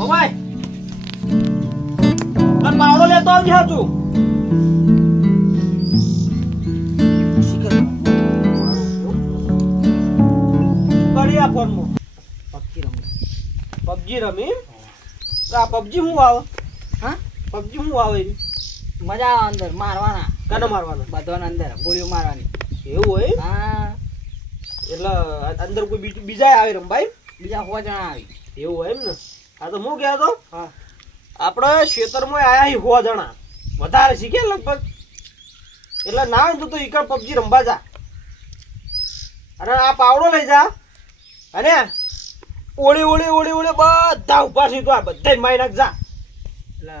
ઓ ભાઈ આ પાવડો લેતો આવજે તું કરી આ ફોન માં પબજી રમી આ પબજી હું આવે હા પબજી હું આવે મજા આવે અંદર મારવાના કાને મારવાનો બધાને અંદર ગોળીઓ મારવાની એવું હોય હા એટલે અંદર કોઈ બીજા આવે રમભાઈ બીજા 100 જણા આવી એવું હોય એમ ને આ તો હું કહેતો તો હા આપણે ખેતરમાં આયા 100 જણા વધારે શીખે લગભગ એટલે ના હોય તો ઈકડ પબજી રમવા જા અને આ પાવડો લઈ જા અને ઓળી ઓળી ઓળી ઓળી બધા ઉભા છે તો આ બધા મારી નાખ જા એટલે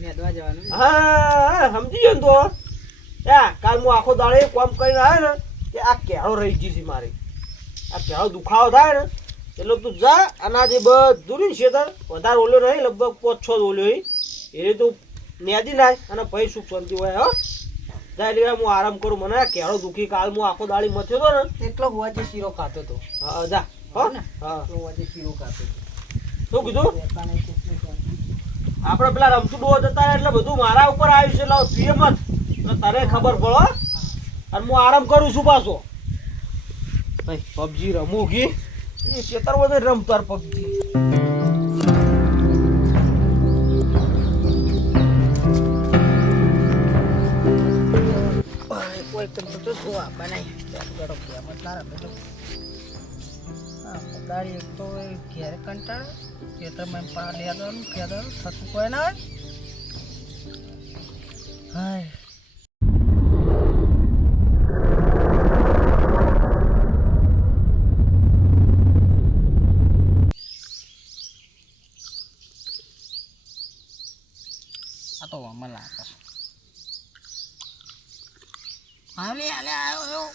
મેદવા જવાનું હા સમજી ગયો ને તો યા કાલ હું આખો દાડે કામ કરીને આવ્યો ને કે આ કેળો રહી ગઈ છે મારી આ કેળો દુખાવો થાય ને એટલે તું જા અને આ જે બધું ને ખેતર વધારે ઓલ્યો નહીં લગભગ 5-6 ઓલ્યો એ તું નેજી નાખ અને પછી સુખ શાંતિ હોય હો જા એટલે હું આરામ કરું મને કેળો દુખી કાલ હું આખો દાડી મથ્યો હતો ને એટલો હોવાજે શીરો ખાતો તો હા જા હો ને હા એટલો હોવાજે શીરો ખાતો શું કીધું આપણે પેલા રમતું બહુ જતા એટલે બધું મારા ઉપર આવ્યું છે લાવ તું મત એટલે તને ખબર પડો અને હું આરામ કરું છું પાછો ભાઈ પબજી રમું કી એ ખેતર બધે રમતો પબજી કોઈ તો જોવા બનાવી ગરમ મત ના રમે હા પગારી એક તો ઘેર કંટાળ ખેતરમાં પા લેવાનું ખેતર થતું કોઈ ના હાય આ તો મને લાગે હાલે હાલે આવ્યો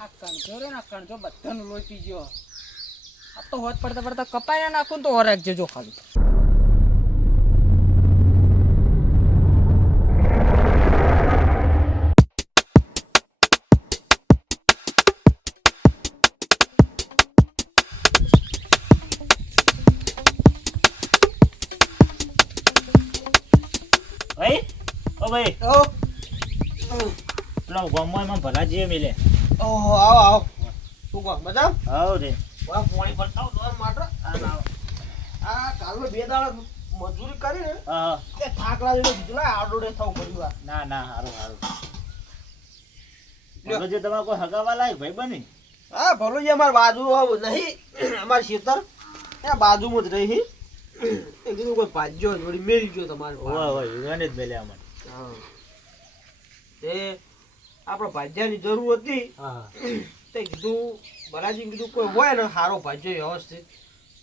આ કણજો રે ના કણજો બધાનું લોહી પી ગયો આ તો હોત પડતા પડતા કપાઈને નાખું તો ઓરેક જજો ખાલી ભાઈ ઓ ભાઈ ઓ પેલા ગામમાં ભલા જે મિલે ઓહો આવો આવો શું કહો બધા આવ રે વાહ પાણી પડતાવ દોર માટો આ લાવ આ કાલનો 2 દાડા મજૂરી કરી ને હા તે થાક લાગ્યો કીધું લા આડોડે થવું પડ્યું આ ના ના હારું હારું બોલો જે તમારે કોઈ હગાવા લાયક ભાઈ બની હા ભલો જે અમાર બાજુ નહીં અમાર ખેતર ત્યાં બાજુમાં જ રહી એ કીધું કોઈ ભાજ્યો થોડી મેળી ગયો તમારે હોય હોય યુવાને જ મેલ્યા મને હા તે આપણે ભાજ્યાની જરૂર હતી હા તે કીધું બલાજી કીધું કોઈ હોય ને સારો ભાજ્યો વ્યવસ્થિત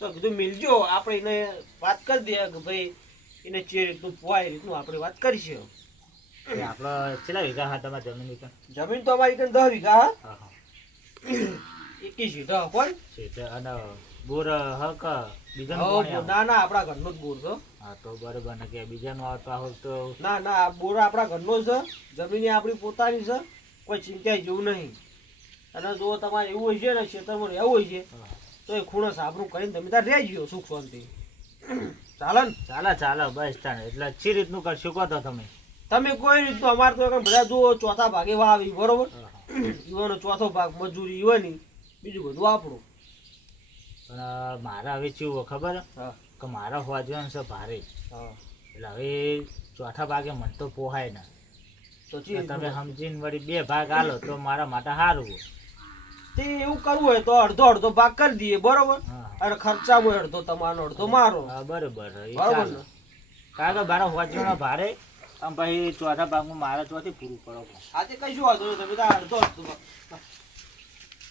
તો કીધું મિલજો આપણે એને વાત કરી દઈએ કે ભાઈ એને જે રીતનું પોવાય એ રીતનું આપણે વાત કરીશું આપડે કેટલા વીઘા હા તમારી જમીન વીઘા જમીન તો અમારી કઈ 10 વીઘા હા હા 21 વીઘા કોણ છે અને બોર હક બીજાનું હો, પાણી આવે. ના ના આપણા ઘરનો જ બોર છે હા તો બરોબર ને કે બીજાનું આવતા હોય તો ના ના આ બોર આપણા ઘરનો છે જમીન આપણી પોતાની છે કોઈ ચિંતા જેવું નહીં અને જો તમારે એવું હોય છે ને ખેતરમાં રહેવું હોય છે તો એ ખૂણો સાબરું કરીને તમે ત્યાં રહી ગયો સુખ શાંતિ ચાલે ને ચાલે ચાલે બસ તાને એટલે ચી રીતનું કરશું કહો તો તમે કોઈ રીતનું અમારે તો એકમ બધા જુઓ ચોથા ભાગે વાવી બરોબર ઈવાનો ચોથો ભાગ મજૂરી ઈવાની બીજું બધું આપણું પણ મારા હવે ચેવું ખબર હા કે મારા હોજવાનું છે ભારે હા એટલે હવે ચોથા ભાગે મને તો પોહાય ના તો તો તમે સમજીને વળી 2 ભાગ આલો તો મારા માટે સારું તે એવું કરવું હોય તો અડધો અડધો ભાગ કરી દઈએ બરોબર હા અને ખર્ચામાં અડધો તમારો અડધો મારો હા બરોબર એ બરોબર ચાલે. ને કારણ કે મારા હોજવાનો ભારે આમ પછી ચોથા ભાગમાં મારા ચોથી પૂરું કરો આજે કઈ શું વાંધો નહીં તમે તાર અડધો અડધો ભાગ.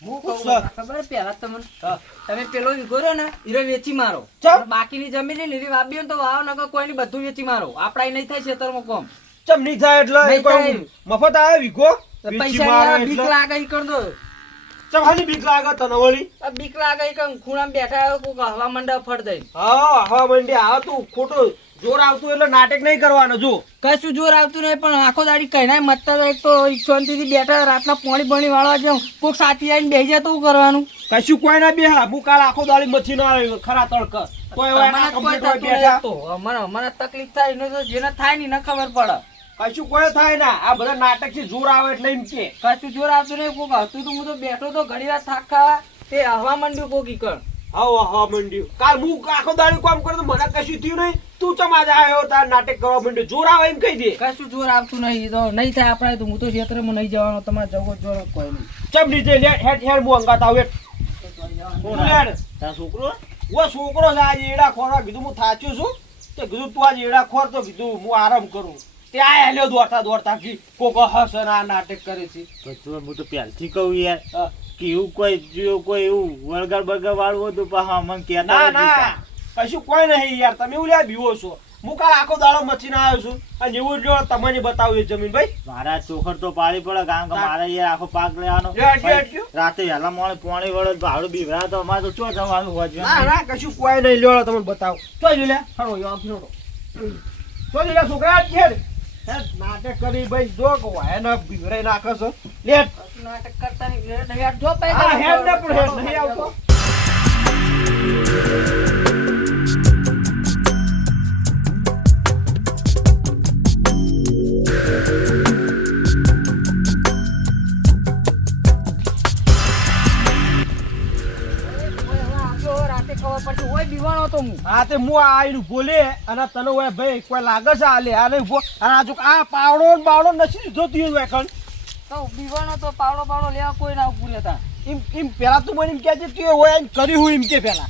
હું કહું કહું ખબર પહેલા તમને હા. તમે પેલો વીઘો રહ્યો ને હીરો વેચી મારો ચમ. અને બાકીની જમીન ને લીધી વાવી હોય ને તો વાવ નકર કોઈની બધું વેચી મારો આપડા નહીં થાય ખેતરમાં કોમ ચમ નહીં થાય એટલે નહીં એ કોઈ થાય. મફત આવે વીઘો તો વેચી પૈસા મારે બીક એટલે. લાગે ઈ કર દો ચમ હાલી બીક લાગે તને વળી આ બીક લાગે ઈ કમ ખૂણામાં બેઠા હોય, કોક હવા મંડા ફળ દઈ હા હવા મંડી આવે તું ખોટો જોર આવતું એટલે નાટક નહીં કરવાનું. જો કશું જોર આવતું નહીં, પણ આખો દાડી કઈ મતતા તો એક તો શાંતિથી બેઠા રાતના પાણી બણી વાળવા જાઉં, કોઈક સાથી આવીને બેસી જાય તો શું કરવાનું? કશું કોઈ ના બે હું કાલ આખો દાડી મચ્છી ના આવે ખરા તડક કોઈ હોય ના complete હોય બેઠા. મને તકલીફ થાય એને તો જેને થાય ને એને ખબર પડે. કશું કોઈ થાય ના. આ બધા નાટક થી જોર આવે એટલે એમ કે કશું જોર આવતું નહીં. કોક હતું તો હું તો બેઠો તો ઘડી વાર થાક ખાવા તે હવા માંડ્યું કોક ઈકણ. હા મંડ્યું. કાલ હું આખો દાડી કામ કરે તો મને કશું થયું નહીં. તું ચમ આજે આવ્યો તાર નાટક કરવા માંડ્યો. જોર આવે એમ કહી દે. કશું જોર આવતું નહીં. તો નહીં થાય આપણે તો હું તો ક્ષેત્રમાં નહીં જવાનો. તમારે જવો જોર કોઈ નહીં. ચમ નીચે લે હેડ હેડ હું અંગાત આવે. તારો છોકરો ઓ છોકરો છે આજે એડા ખોરવા કીધું હું થાચ્યો છું તે કીધું તું આજે એડા ખોર તો કીધું હું આરામ કરું. ત્યાં હેલ્યો દોડતા કોક હસ આ નાટક કરે છે. હું તો પહેલથી કહું યાર હા. કે એવું કોઈ એવું વળગર બળગર વાળવું હતું પાછા મને ના કહેતા ના કશું કોઈ નહીં યાર. તમે એવું લ્યા બીવો છો. હું કાલ આખો દાડો મચીને આવ્યો છું અને એવું જો તમને બતાવ્યું એ જમીન ભાઈ. મારા ચોખર તો પાડી પડે કારણ કે મારે યાર આખો પાક લેવાનો. હેડ્યો. રાતે વહેલા મોડે પોણી વળે ભાડું બીવરા તો અમારે તો ચો જવાનું હોય. ના ના કશું કોઈ નહીં લ્યો તમને બતાવો. ચોઈ લે હળો યો ફિરોડો. ચોઈ લે છોકરા હેડ હેડ નાટક કરી ભાઈ જો કો એને બીવરાઈ નાખે છે. લે નાટક કરતા નહીં. જો આ હેડ ને પણ હેડ નહીં આવતો. રાતે ખબર પડતી હોય બીવાનો તો હું. હા તે હું આઈને બોલે અને તને હોય ભાઈ કોઈ લાગે છે આલે આને ઉભો અને આ જો આ પાવડો ને બાવડો નથી દીધો તું હોય કણ તો બીવાનો તો પાવડો લેવા કોઈ ના ઉભું રહેતા. એમ પેલા તું મને એમ કહે છે તું હોય એમ કર્યું હું એમ કે પેલા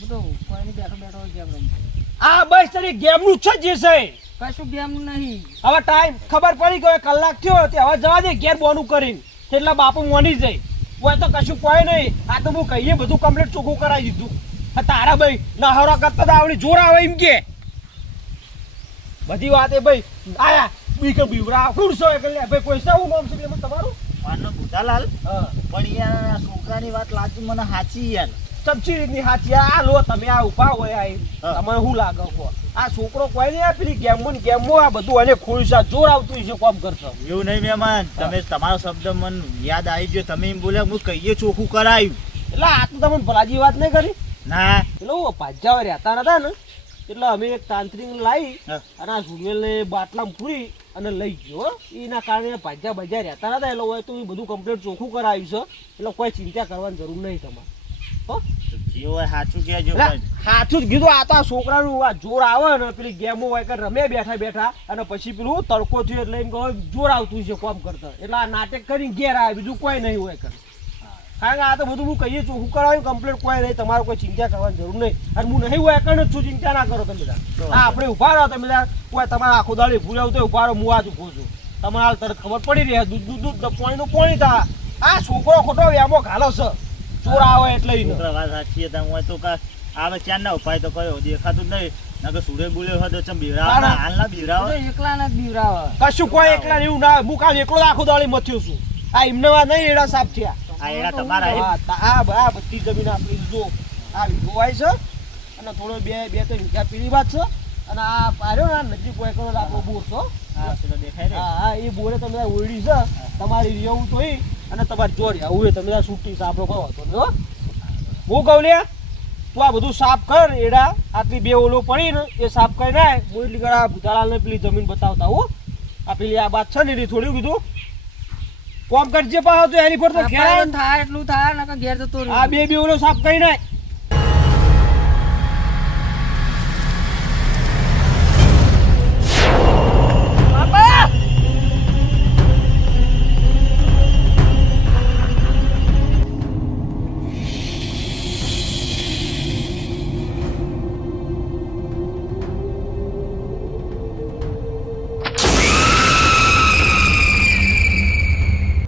હું તો કોઈ બેઠો ગેમ રમતો. આ બસ તારી ગેમનું છે જે છે. કશું ગેમ નહીં. હવે ટાઈમ ખબર પડી ગયો કલાક થયો તે હવે જવા દે ઘેર બોનું કરીને એટલે બાપુ મોની જાય હોય તો કશું કોઈ નહીં. આ તો હું કહીએ બધું કમ્પ્લીટ ચોખ્ખું કરાવી દીધું. તારા ભાઈ નહારો કરતા આવડી જોર આવે એમ કે બધી વાત એ ભાઈ આયા બીકે બીવરા ખુરશો એટલે ભાઈ કોઈ સૌ નામ છે એમાં તમારું મારનો ભૂતાલાલ હા પણ યાર આ છોકરાની વાત લાગી મને સાચી યાર. ચમચી રીતની હાથી આ લો તમે આ ઉભા હોય આ તમને શું લાગે કો આ છોકરો કોઈ નહીં આ પેલી ગેમો આ બધું અને ખુરશા જોર આવતું છે કોમ કરશો. એવું નહીં મહેમાન તમે તમારો શબ્દ મને યાદ આવી ગયો. તમે એમ બોલ્યા હું કહીએ ચોખ્ખું કરાયું. એટલે આ તો તમે ભલાજી વાત નહીં કરી. ના એટલે પાજા રહેતા નતા ને એટલે અમે એક તાંત્રિક લાવી હા. અને આ સુનિયલને બાટલામાં પૂરી અને લઈ ગયો. એના કારણે ભાજ્યા બજા રહેતા નતા એટલે હોય તો એ બધું કમ્પ્લીટ ચોખ્ખું કરાવ્યું છે. એટલે કોઈ ચિંતા કરવાની જરૂર નહીં તમારે. હો જે હોય સાચું કહેજો. એટલે સાચું જ કીધું. આ તો આ છોકરાનું આ જોર આવે ને પેલી ગેમો હોય કે રમે બેઠા અને પછી પેલું તડકો થયો એટલે એમ કહો જોર આવતું છે કોમ કરતા એટલે આ નાટક કરીને ઘેર આવે બીજું કોઈ નહીં હોય કરે. કારણ કે આ તો બધું હું કહીએ છું હું કરાવ્યું કમ્પ્લીટ કોઈ નહીં. તમારે કોઈ ચિંતા કરવાની જરૂર નહીં. અને હું નહીં હોય કારણ જ છું. ચિંતા ના કરો તમે હા આપણે ઉભા રહો તમે કોઈ તમારા આખો દાડી ભૂલ્યા તો ઉભા રહો. હું આ જ ઉભો છું. તમારે હાલ તરત ખબર પડી રહે દૂધ પાણીનું પાણી થાય. આ છોકરો ખોટો એમો ઘાલો છે ચોર આવે એટલે વાત સાચી હતા. હું તો આવે ચાર ના ઉપાય તો કયો દેખાતું જ નહીં. નકર સુરે બોલ્યો હોય તો ચમ બીવરાવા હાલ ના બીવરાવા. એકલા ના બીવરાવા. કશું કોઈ એકલા એવું ના. હું કાલ એકલો આખો દાડી મથ્યો છું. આ એમને વાત નહીં એડા સાફ થયા. આ એરા તમારા આ બધી જમીન આપણી જો આ ગોવાય છે અને થોડો બે ત્રણ વીઘા પીળી વાત છે અને આ પાર્યો ને નજીક કોઈ કરો આપણો બોર છો. હા પેલો દેખાય રે. હા એ બોરે તમે ઓરડી છે તમારી રહેવું તો અને તમારે જોડે આવું તમે છૂટી સાપડો કરો તો હું કહું લે તું આ બધું સાફ કર એડા આટલી બે ઓલો પડી ને એ સાફ કરી નાય. હું એટલી ગળા ભૂતાળાને પેલી જમીન બતાવતા હો. આ પેલી આ વાત છે ને એની થોડી કીધું કોમ કરજે પાછો તો એની પર તો ઘેર થાય એટલું થાય નકર ઘેર જતો આ બે ઓલો સાફ કરી નાય.